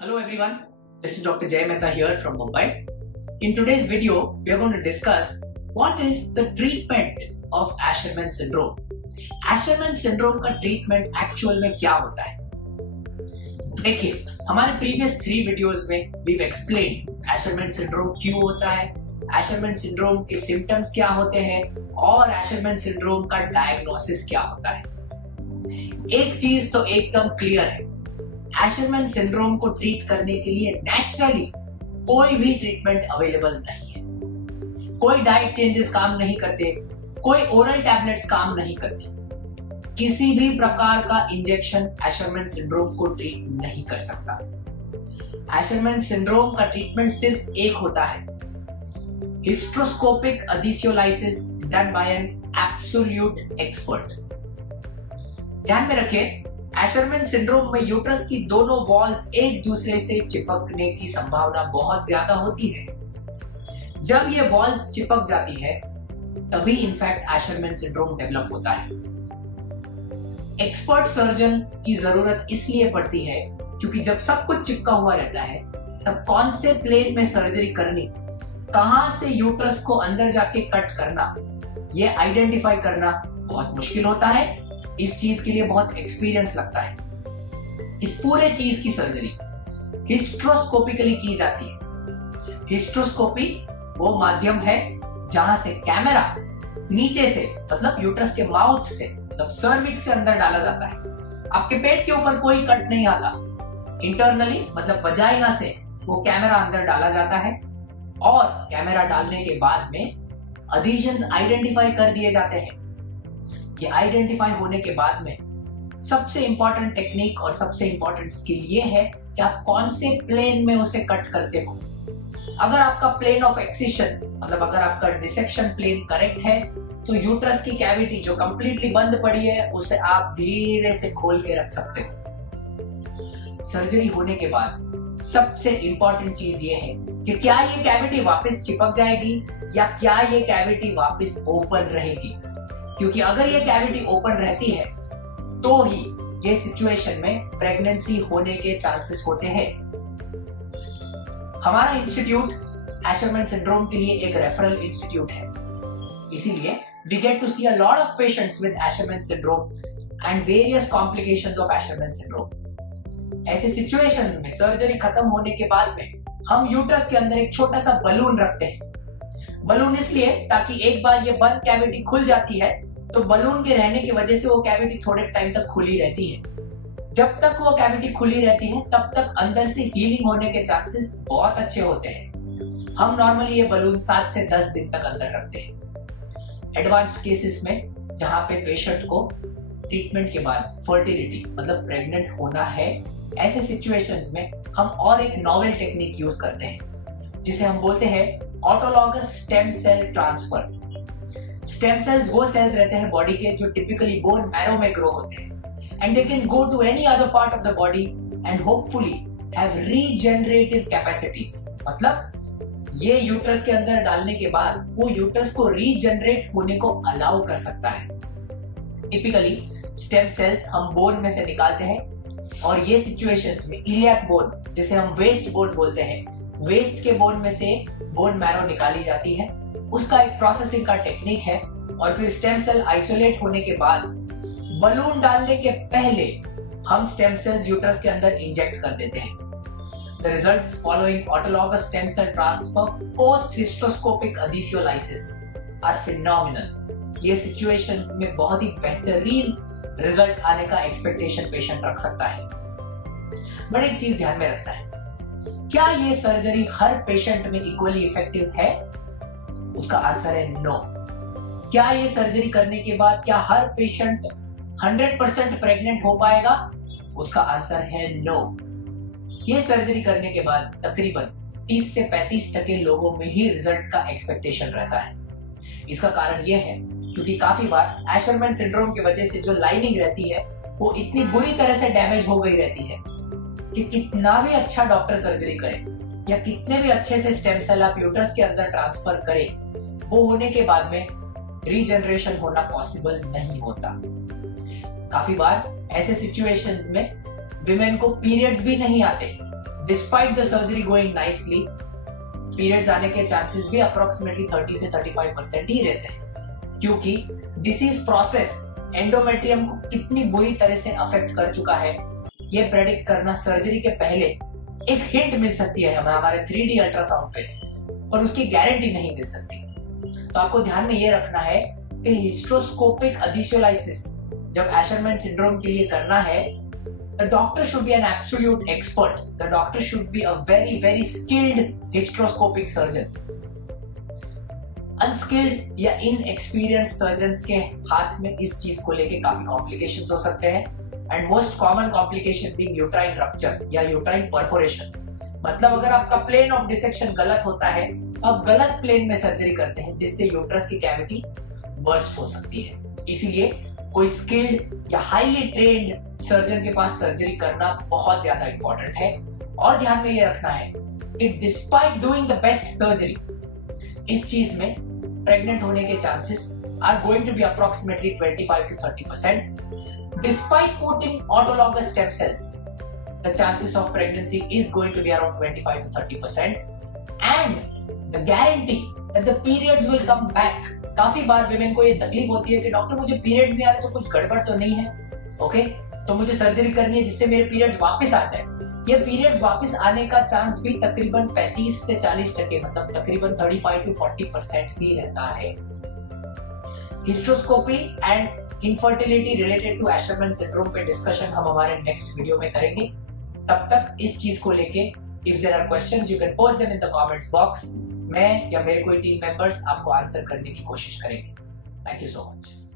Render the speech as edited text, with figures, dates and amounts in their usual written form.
Hello everyone, this is Dr. Jay Mehta here from Mumbai. In today's video, we are going to discuss what is the treatment of Asherman syndrome. Asherman syndrome का treatment actual में क्या होता है? देखिए, हमारे previous 3 videos में we've explained Asherman syndrome क्यों होता है, Asherman syndrome के symptoms क्या होते हैं और Asherman syndrome का diagnosis क्या होता है. एक चीज तो एकदम क्लियर है, एशरमैन सिंड्रोम को ट्रीट करने के लिए नेचुरली कोई भी ट्रीटमेंट अवेलेबल नहीं है. कोई डाइट चेंजेस काम नहीं करते, कोई ओरल टैबलेट्स काम नहीं करते, किसी भी प्रकार का इंजेक्शन एशरमैन सिंड्रोम को ट्रीट नहीं कर सकता. एशरमैन सिंड्रोम का ट्रीटमेंट सिर्फ एक होता है, hysteroscopic adhesiolysis done by an absolute expert. ध्यान में रखें, एशरमैन सिंड्रोम में यूट्रस की दोनों वॉल्स एक दूसरे से चिपकने की संभावना बहुत ज्यादा होती है. जब ये वॉल्स चिपक जाती है तभी इनफैक्ट एशरमैन सिंड्रोम डेवलप होता है. एक्सपर्ट सर्जन की जरूरत इसलिए पड़ती है क्योंकि जब सब कुछ चिपका हुआ रहता है तब कौन से प्लेन में सर्जरी करनी, कहां से यूट्रस को अंदर जाके कट करना, ये आइडेंटिफाई करना बहुत मुश्किल होता है. इस चीज के लिए बहुत एक्सपीरियंस लगता है. इस पूरे चीज की सर्जरी हिस्टेरोस्कोपिकली की जाती है. हिस्टेरोस्कोपी वो माध्यम है जहां से कैमरा नीचे से मतलब यूट्रस के माउथ से मतलब सर्विक्स से अंदर डाला जाता है. आपके पेट के ऊपर कोई कट नहीं आता, इंटरनली मतलब वजाइना से वो कैमरा अंदर डाला जाता है और कैमरा डालने के बाद में एडिशंस आइडेंटिफाई कर दिए जाते हैं. ये आइडेंटिफाई होने के बाद में सबसे इंपॉर्टेंट टेक्निक और सबसे इंपॉर्टेंट स्किल ये है कि आप कौन से प्लेन में उसे कट करते हो. अगर आपका प्लेन ऑफ एक्सिशन मतलब अगर आपका डिसेक्शन प्लेन करेक्ट है तो यूट्रस की कैविटी जो कंप्लीटली बंद पड़ी है उसे आप धीरे से खोल के रख सकते हो. सर्जरी होने के बाद सबसे इंपॉर्टेंट चीज ये है कि क्या ये कैविटी वापस चिपक जाएगी या क्या ये कैविटी वापस ओपन रहेगी. क्योंकि अगर ये कैविटी ओपन रहती है तो ही ये सिचुएशन में प्रेगनेंसी होने के चांसेस होते हैं. हमारा इंस्टीट्यूट एशरमैन सिंड्रोम के लिए एक रेफरल इंस्टीट्यूट है, इसीलिए we get to see a lot of patients with Asherman syndrome and various complications of Asherman syndrome. ऐसे सिचुएशंस में सर्जरी खत्म होने के बाद में हम यूट्रस के अंदर एक छोटा सा बलून रखते हैं. बलून इसलिए ताकि एक बार ये बंद कैविटी खुल जाती है तो बलून के रहने की वजह से वो कैविटी थोड़े टाइम तक खुली रहती है. जब तक वो कैविटी खुली रहती है तब तक अंदर से हीलिंग होने के चांसेस बहुत अच्छे होते हैं. हम नॉर्मली ये बलून 7 से 10 दिन तक अंदर रखते हैं. एडवांस्ड केसेस में जहां पे पेशेंट को ट्रीटमेंट के बाद फर्टिलिटी मतलब प्रेग्नेंट होना है, ऐसे सिचुएशंस में हम और एक नॉवेल टेक्निक यूज करते हैं जिसे हम बोलते हैं autologous stem cell transfer. Stem cells वो सेल्स रहते हैं बॉडी के जो टिपिकली बोन मैरो में ग्रो होते हैं and they can go to any other part of the body and hopefully have regenerative capacities. मतलब ये यूट्रस के अंदर डालने के बाद वो यूट्रस को रीजनरेट होने को अलाउ कर सकता है. टिपिकली स्टेम सेल्स हम बोन में से निकालते हैं और ये सिचुएशंस में इलियाक बोन जिसे हम वेस्ट बोन बोलते हैं, वेस्ट के बोन में से बोन मैरो निकाली जाती है. उसका एक प्रोसेसिंग का टेक्निक है और फिर स्टेम सेल आइसोलेट होने के बाद बलून डालने के पहले हम स्टेम सेल्स यूट्रस के अंदर इंजेक्ट कर देते हैं. The results following autologous stem cell transfer post hysteroscopic adhesiolysis are phenomenal. ये सिचुएशंस में बहुत ही बेहतरीन रिजल्ट आने का एक्सपेक्टेशन पेशेंट रख सकता है. बट एक चीज ध्यान में रखना है, क्या ये सर्जरी हर पेशेंट में इक्वली इफेक्टिव है? उसका आंसर है नो. क्या ये सर्जरी करने के बाद क्या हर पेशेंट 100% प्रेग्नेंट हो पाएगा? उसका आंसर है नो. ये सर्जरी करने के बाद तकरीबन 30 से 35% लोगों में ही रिजल्ट का एक्सपेक्टेशन रहता है. इसका कारण यह है क्योंकि काफी बार एशरमैन सिंड्रोम की वजह से जो लाइनिंग रहती है वो इतनी बुरी तरह से डैमेज हो गई रहती है कि कितना भी अच्छा डॉक्टर सर्जरी करे या कितने भी अच्छे से स्टेम सेल आप यूट्रस के अंदर ट्रांसफर करे, वो होने के बाद में रीजनरेशन होना पॉसिबल नहीं होता. काफी बार ऐसे सिचुएशंस में विमेन को पीरियड्स भी नहीं आते, despite the surgery going nicely, periods आने के चांसेस भी अप्रोक्सीमेटली 30 से 35% ही रहते हैं, क्योंकि डिसीज प्रोसेस एंडोमेट्रियम को कितनी बुरी तरह से अफेक्ट कर चुका है ये प्रेडिक्ट करना सर्जरी के पहले एक हिंट मिल सकती है हमें हमारे 3D अल्ट्रासाउंड पे, और उसकी गारंटी नहीं मिल सकती। तो आपको ध्यान में ये रखना है कि हिस्ट्रोस्कोपिक एडिशियोलाइसिस जब एशरमैन सिंड्रोम के लिए करना है, the doctor should be an absolute expert. The doctor should be a very skilled hysteroscopic surgeon. Unskilled या इनएक्सपीरियंस सर्जन्स के हाथ में इस चीज को लेके काफी कॉम्प्लिकेशंस हो सकते हैं, and most common complication being uterine rupture या यूट्राइन परफोरेशन। मतलब अगर आपका प्लेन ऑफ डिसेक्शन गलत होता है तो आप गलत प्लेन में सर्जरी करते हैं, जिससे यूट्रस की कैविटी बर्स्ट हो सकती है। इसीलिए कोई स्किल्ड या हाईली ट्रेन्ड सर्जन के पास सर्जरी करना बहुत ज्यादा इंपॉर्टेंट है। और ध्यान में ये रखना है कि despite doing the best surgery, इस चीज में प्रेग्नेंट होने के chances are going to be approximately 25 to 30%. Despite putting autologous stem cells, the chances of pregnancy is going to be around 25 to 30%. And the guarantee that the periods will come back. काफी बार women को ये तकलीफ होती है कि doctor मुझे periods नहीं आ रहे, तो कुछ गड़बड़ तो नहीं है, ओके तो मुझे सर्जरी करनी है जिससे मेरे पीरियड्स वापस आ जाए। ये पीरियड्स वापस आने का चांस भी तकरीबन 35 से 40%, मतलब तकरीबन 35 to 40% ही रहता है। Hysteroscopy and infertility related to Asherman syndrome पे डिस्कशन हम हमारे नेक्स्ट वीडियो में करेंगे। तब तक इस चीज को लेके if there are questions you can post them in the comments box. मैं या मेरे कोई टीम मेंबर्स आपको आंसर करने की कोशिश करेंगे। Thank you so much.